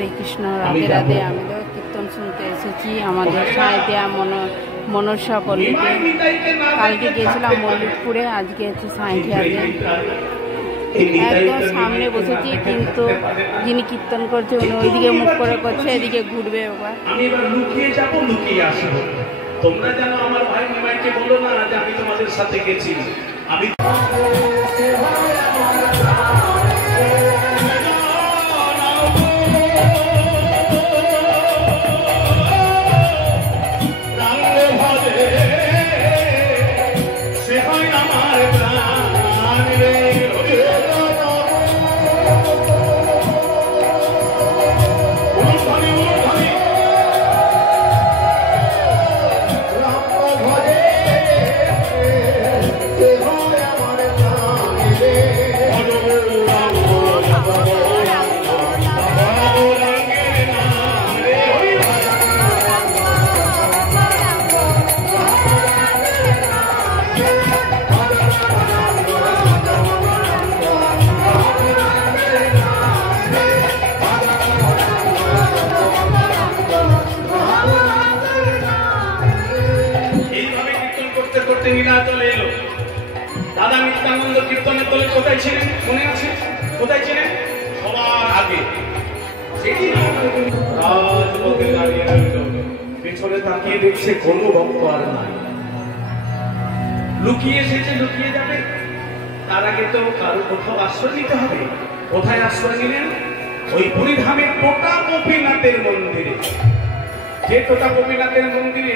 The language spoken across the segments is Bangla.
হরে কৃষ্ণ, রাধে রাধে। আমি তো কীর্তন শুনতে এসেছি আমাদের সাঁইথিয়া মনসা পল্লীতে। কালকে গিয়েছিলাম মল্লিকপুরে, আজকে হচ্ছে সাঁইথিয়াতে। একদম সামনে বসেছি, কিন্তু যিনি কীর্তন করছে উনি ওইদিকে মুখ করে করছে, এদিকে ঘুরবে। এবার আমি এবার লুকিয়ে যাবো, লুকিয়ে আসবো। তোমরা জানো আমার ভাই নিমাইকে বলো না যে আমি তোমাদের সাথে গেছি। আমি চলে এলো। দাদা নিত্যানন্দ কীর্তনের দলে কোথায় ছিলেন মনে আছে? কোথায় ছিলেন? সবার আগে। রাজপথে দাঁড়িয়ে রইল, পেছনে তাকিয়ে দেখছে কোনো ভক্ত আর নাই। লুকিয়ে এসেছে, লুকিয়ে যাবে। তার আগে তো কারো কোথাও আশ্রয় নিতে হবে। কোথায় আশ্রয় নিলেন? ওই পুরীধামের টোটা গোপীনাথের মন্দিরে। যে টোটা গোপীনাথের মন্দিরে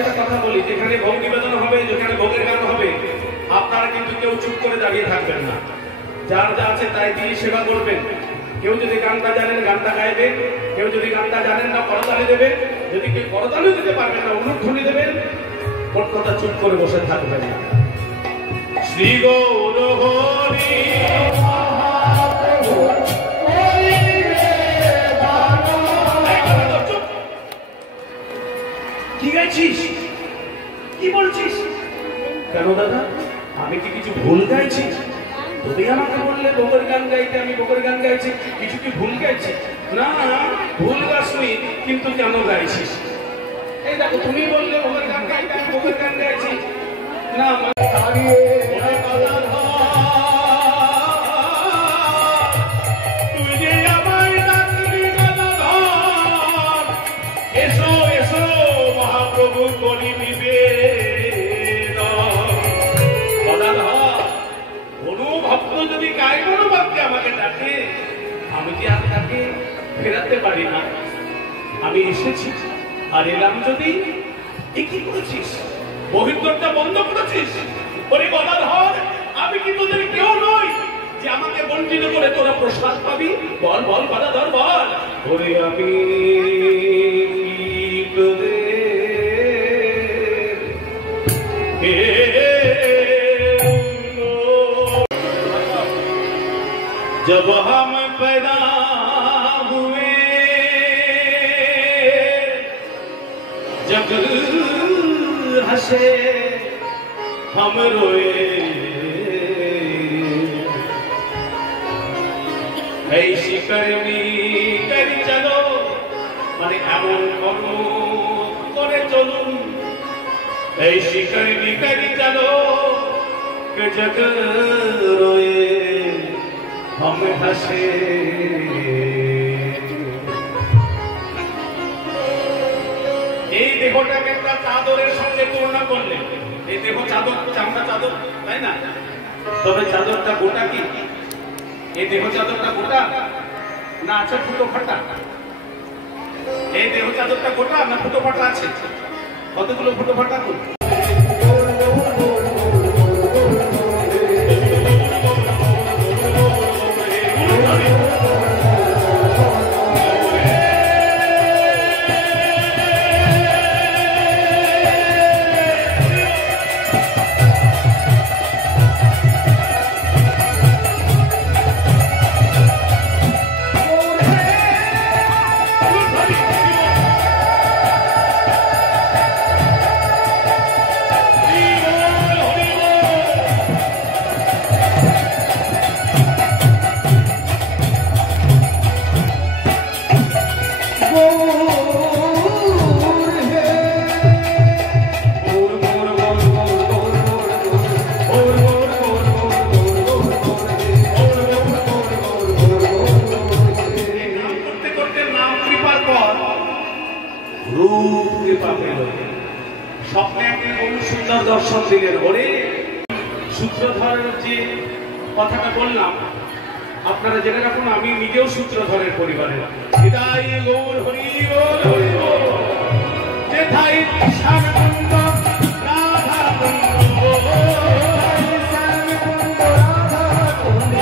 একটা কথা বলি, যেখানে ভোগ নিবেদন হবে, যেখানে ভোগের গান হবে, আপনারা কিন্তু কেউ চুপ করে দাঁড়িয়ে থাকবেন না। যার যা আছে তাই দিয়ে সেবা করবেন। কেউ যদি গানটা জানেন গানটা গাইবেন, কেউ যদি গানটা জানেন না করতালি দেবেন, যদি কেউ করতালি দিতে পারবেন না অনুধ্বনি দেবেন। কোন কথা চুপ করে বসে থাকবেন না। শ্রী গৌর হরি কি গাইছিস? কি বলছিস? কেন দাদা, আমি কি কিছু ভুল গাইছি? তুমি আমাকে বললে ভোগের গান গাইতে, আমি ভোগের গান গাইছি। কিছু কি ভুল গাইছি? না, ভুল গাছনি, কিন্তু কেন গাইছিস? এই দেখো, তুমি বললে ভোগের গান গাইতে, আমি ভোগের গান গাইছি। না তুই যে আমার এসো এসো মহাপ্রভু করি কোনো ভক্ত যদি গায়ে কোনো ভক্তি আমাকে ডাকে, আমি কি আর তাকে ফেরাতে পারি না। আমি এসেছি, আর এলাম যদি কি করেছিস? বহির্দরটা বন্ধ করেছিস। ওরে গদাধর, আমি কি তোদের কেউ নই যে আমাকে বঞ্চিত করে তোরা প্রসাদ পাবি? বল বল গদাধর বল। ওরে আমি जब हम पैदा हुए जग हंसे हम रोए, ऐसी करनी करी चलो, মানে এমন কর্ম করে চলুন, ऐसी करनी करी चलो कि जग रोए हम हंसे। এই দেহটাকে একটা চাদরের সঙ্গে তুলনা করলে, এই দেহ চাদর, চামড়া চাদর, তাই না? তবে চাদরটা গোটা কি? এই দেহ চাদরটা গোটা না আছে ফুটো ফাটা? এই দেহ চাদরটা গোটা না ফুটো ফাটা আছে? কতগুলো ফুটো ফাটা? কোন সুন্দর দর্শন দিলেন। ওরে সূত্রধরের যে কথাটা বললাম আপনারা জেনে রাখুন, আমি নিজেও সূত্রধরের পরিবারের। হৃদয় গৌর হরি বল হরি বল, যেথায় শ্যামকুণ্ড রাধা কুণ্ড, শ্যামকুণ্ড রাধা কুণ্ড,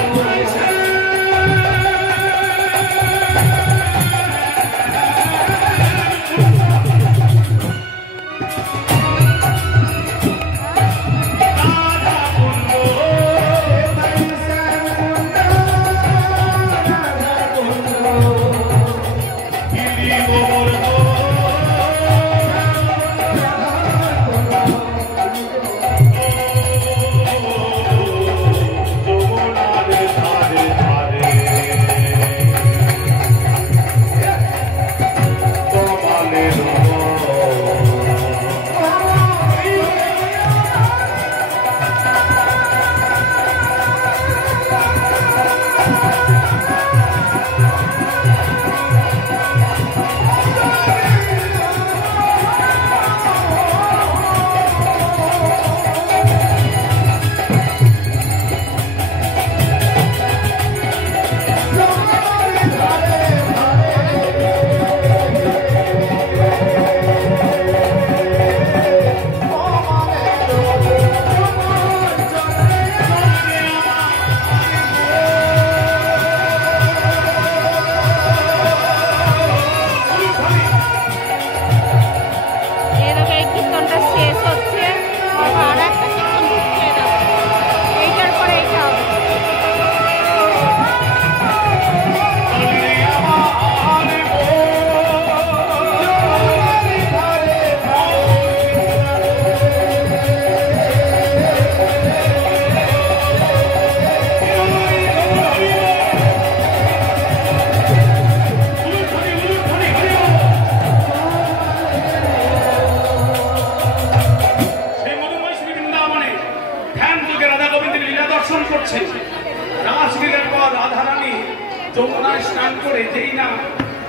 যমুনায় স্নান করে যেই না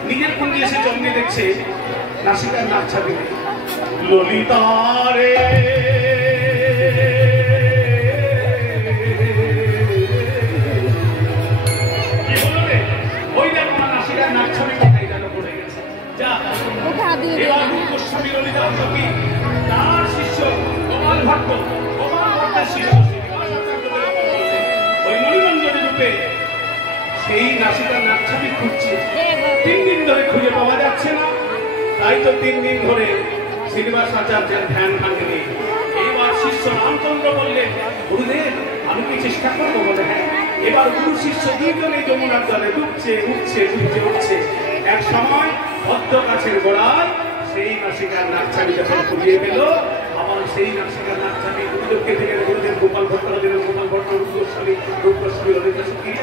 নিজের কুণ্ডে এসে জন্মে দেখছে নাসিকার নাক ছাপি ললিতারে কি বললো রে, ওই দেখো আমার নাসিকার নাক ছাপি কোথায় যেন পড়ে গেছে। যা এবার গোস্বামী ললিতা যোগী তার শিষ্য গোপাল ভট্ট, গোপাল ভট্টের শিষ্য ওই মণিমঞ্জরি রূপে সেই নাসিকার নাক ছাপি খুঁজছে। 3 দিন ধরে খুঁজে পাওয়া যাচ্ছে না, তাই তো 3 দিন ধরে শ্রীনিবাস আচার্যের ধ্যান ভাঙেনি। এইবার শিষ্য রামচন্দ্র বললেন, গুরুদেব আমি কি চেষ্টা করবো? বলে হ্যাঁ। এবার গুরু শিষ্য দুইজনে যমুনার জলে ডুবছে, উঠছে, ডুবছে, উঠছে। এক সময় পদ্ম গাছের গোড়ায় সেই নাসিকার নাক ছাপি যখন খুঁজিয়ে পেল, আবার সেই নাসিকার নাক ছাপি গুরুদেবকে থেকে গুরুদেব গোপাল ভট্ট দিলেন। গোপাল ভট্ট রূপগোস্বামী ললিতা সখী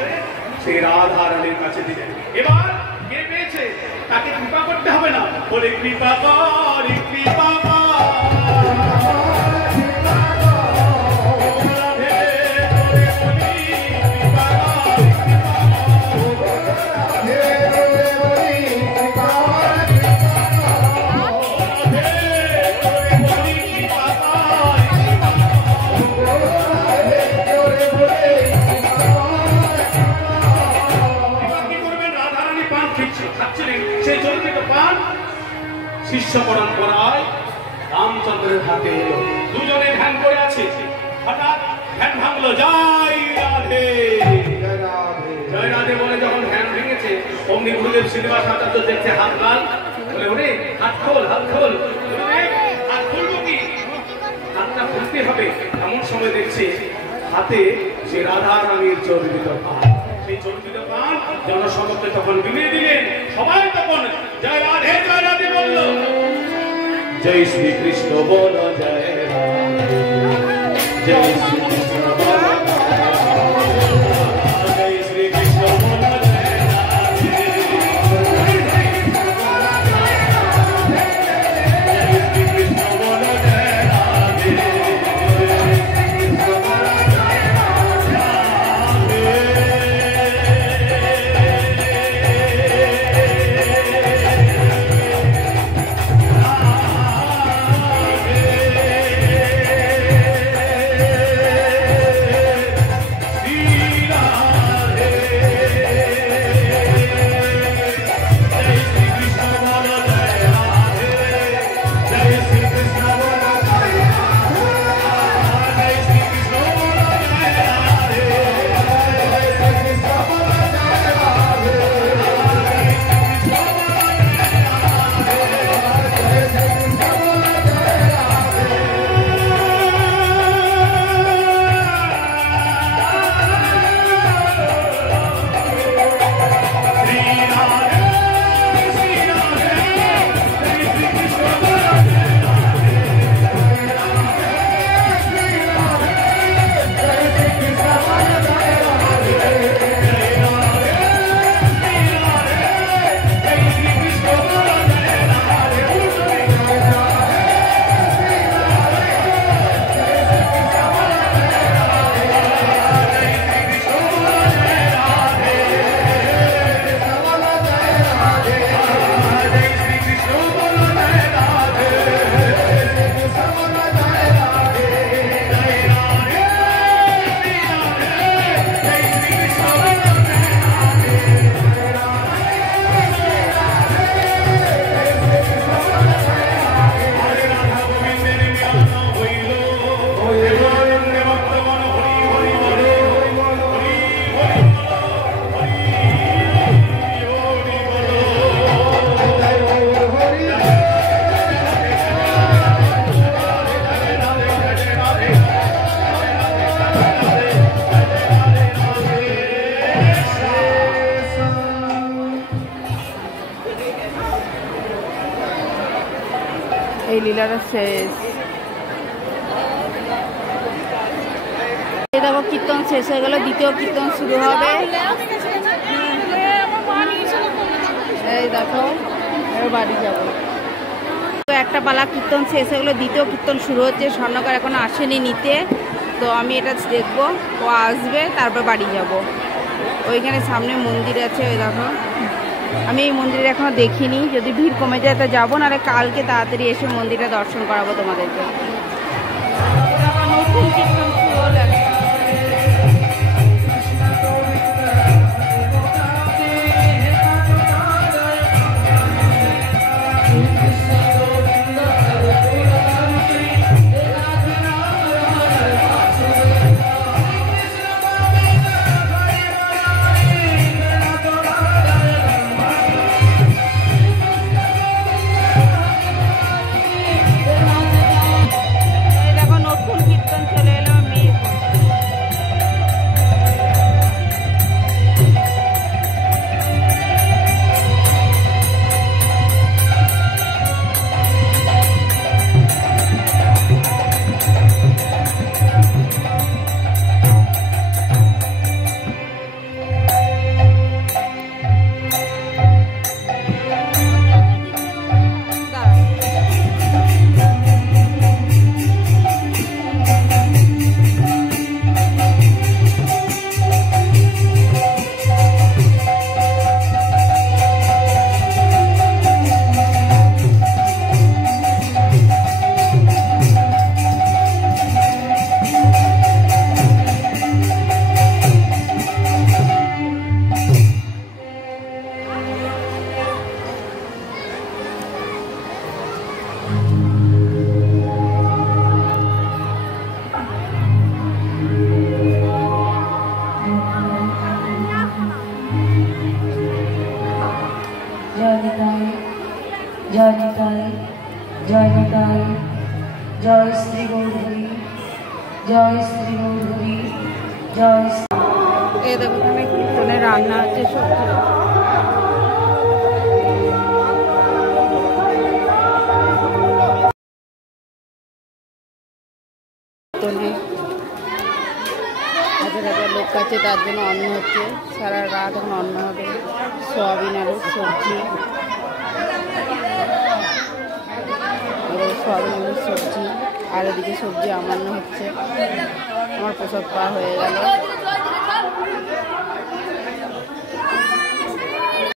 সেই রাধা রানীর কাছে দিলেন। এবার কে পেয়েছে তাকে কৃপা করতে হবে না, বলে কৃপা কর, কৃপা কর। সেই চরিত্র পান শিষ্য পরম্পরায় রামচন্দ্রের হাতে এলো। দুজনে ধ্যান করে আছে, হঠাৎ ধ্যান ভাঙলো। জয় রাধে, জয় রাধে বলে যখন ধ্যান ভেঙেছে, অমনি গুরুদেব শ্রীনিবাস আচার্য দেখছে হাত লাল, বলে ওরে হাত খোল, হাত খোল। হাত খুলবো কি? হাতটা খুলতে হবে। এমন সময় দেখছে হাতে সে রাধা রানীর চর্বিত পান। সেই চর্বিত পান জনসমক্ষে তখন বিলিয়ে দিলেন। সবাই তখন জয় রাধে, জয় রাধে বলল। জয় শ্রীকৃষ্ণ বল, জয় রাধে, জয় শ্রীকৃষ্ণ বল, জয় শ্রীকৃষ্ণ বল, জয় রাধে, জয় শ্রীকৃষ্ণ বল, জয় রাধে। লীলাটা শেষ। এই দেখো কীর্তন শেষ হয়ে গেল, দ্বিতীয় কীর্তন শুরু হবে। এই দেখো এবার বাড়ি যাবো। তো একটা পালা কীর্তন শেষ হয়ে গেলো, দ্বিতীয় কীর্তন শুরু হচ্ছে। স্বর্ণকার এখনো আসেনি নিতে, তো আমি এটা দেখবো, ও আসবে তারপর বাড়ি যাব। ওইখানে সামনে মন্দির আছে, ওই দেখো। আমি এই মন্দিরে এখনো দেখিনি, যদি ভিড় কমে যায় তো যাবো, নাহলে কালকে তাড়াতাড়ি এসে মন্দিরটা দর্শন করাবো তোমাদেরকে। নতুন কীর্তন শুরু হলো। জয় নিতাই, জয় নিতাই, জয় শ্রী গৌরহরি, জয় শ্রী গৌরহরি, জয়। এই দেখো এখানে কীর্তনে রান্না হচ্ছে, সবজি। হাজার হাজার লোক আছে, তার জন্য অন্ন হচ্ছে। সারা রাত এখন অন্ন হবে, সয়াবিন আলুর সবজি, সয়াবিন আলুর সবজি। আর এদিকে সবজি আমান্য হচ্ছে। আমার প্রসাদ পাওয়া হয়ে গেল।